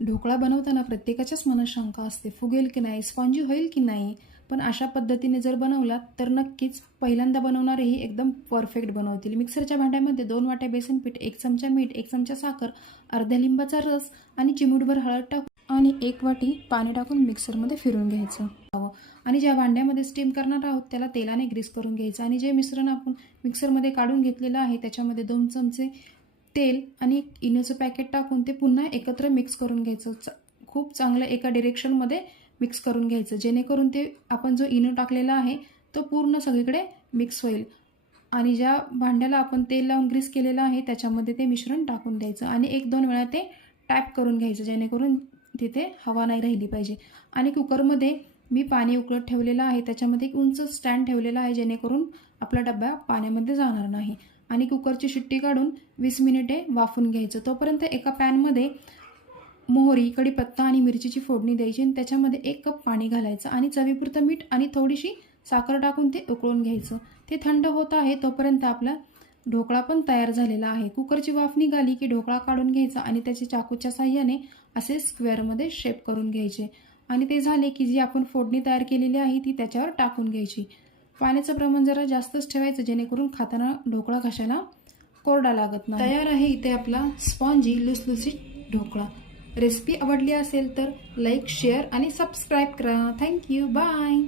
ढोकळा बनवताना प्रत्येकाच्याच मनात शंका असते, फुगेल की नाही, स्पॉन्जी होईल की नाही. पण अशा पद्धतीने जर बनवलात तर नक्कीच पहिल्यांदा बनवणारेही एकदम परफेक्ट बनवतील. मिक्सरच्या भांड्यामध्ये 2 वाट्या बेसन पीठ, 1 चमचा मीठ, 1 चमचा साखर, अर्ध्या लिंबाचा रस आणि चिमूटभर हळद टाकून आणि 1 वाटी पाणी टाकून मिक्सरमध्ये फिरवून घ्यायचं. आणि ज्या भांड्यामध्ये स्टीम करणार आहोत त्याला तेलाने ग्रीस करून घ्यायचं आणि जे मिश्रण आपण मिक्सरमध्ये काढून घेतलेलं आहे त्याच्यामध्ये 2 चमचे तेल आणि इनोचं पॅकेट टाकून ते पुन्हा एकत्र मिक्स करून घ्यायचं. खूप चांगलं एका डिरेक्शनमध्ये मिक्स करून घ्यायचं, जेणेकरून ते आपण जो इनो टाकलेला आहे तो पूर्ण सगळीकडे मिक्स होईल. आणि ज्या भांड्याला आपण तेल लावून ग्रीस केलेलं आहे त्याच्यामध्ये ते मिश्रण टाकून द्यायचं आणि 1-2 वेळा ते टॅप करून घ्यायचं, जेणेकरून तिथे हवा नाही राहिली पाहिजे. आणि कुकरमध्ये मी पाणी उकळत ठेवलेलं आहे, त्याच्यामध्ये एक उंच स्टँड ठेवलेला आहे, जेणेकरून आपला डब्बा पाण्यामध्ये जाणार नाही. आणि कुकरची शिट्टी काढून 20 मिनिटे वाफून घ्यायचं. तोपर्यंत एका पॅनमध्ये मोहरी, कढीपत्ता आणि मिरचीची फोडणी द्यायची आणि त्याच्यामध्ये 1 कप पाणी घालायचं आणि चवीपुरतं मीठ आणि थोडीशी साखर टाकून ते उकळून घ्यायचं. ते थंड होत आहे तोपर्यंत आपला ढोकळा पण तयार झालेला आहे. कुकरची वाफ निघाली की ढोकळा काढून घ्यायचा आणि त्याचे चाकूच्या साह्याने असे स्क्वेअरमध्ये शेप करून घ्यायचे. आणि ते झाले की जी आपण फोडणी तयार केलेली आहे ती त्याच्यावर टाकून घ्यायची. पाण्याचं प्रमाण जरा जास्तच ठेवायचं, जेणेकरून खाताना ढोकळा घशाला कोरडा लागत नाही. तयार आहे इथे आपला स्पॉन्जी लुसलुसीत ढोकळा. रेसिपी आवडली असेल तर लाईक, शेअर आणि सबस्क्राईब करा. थँक्यू. बाय.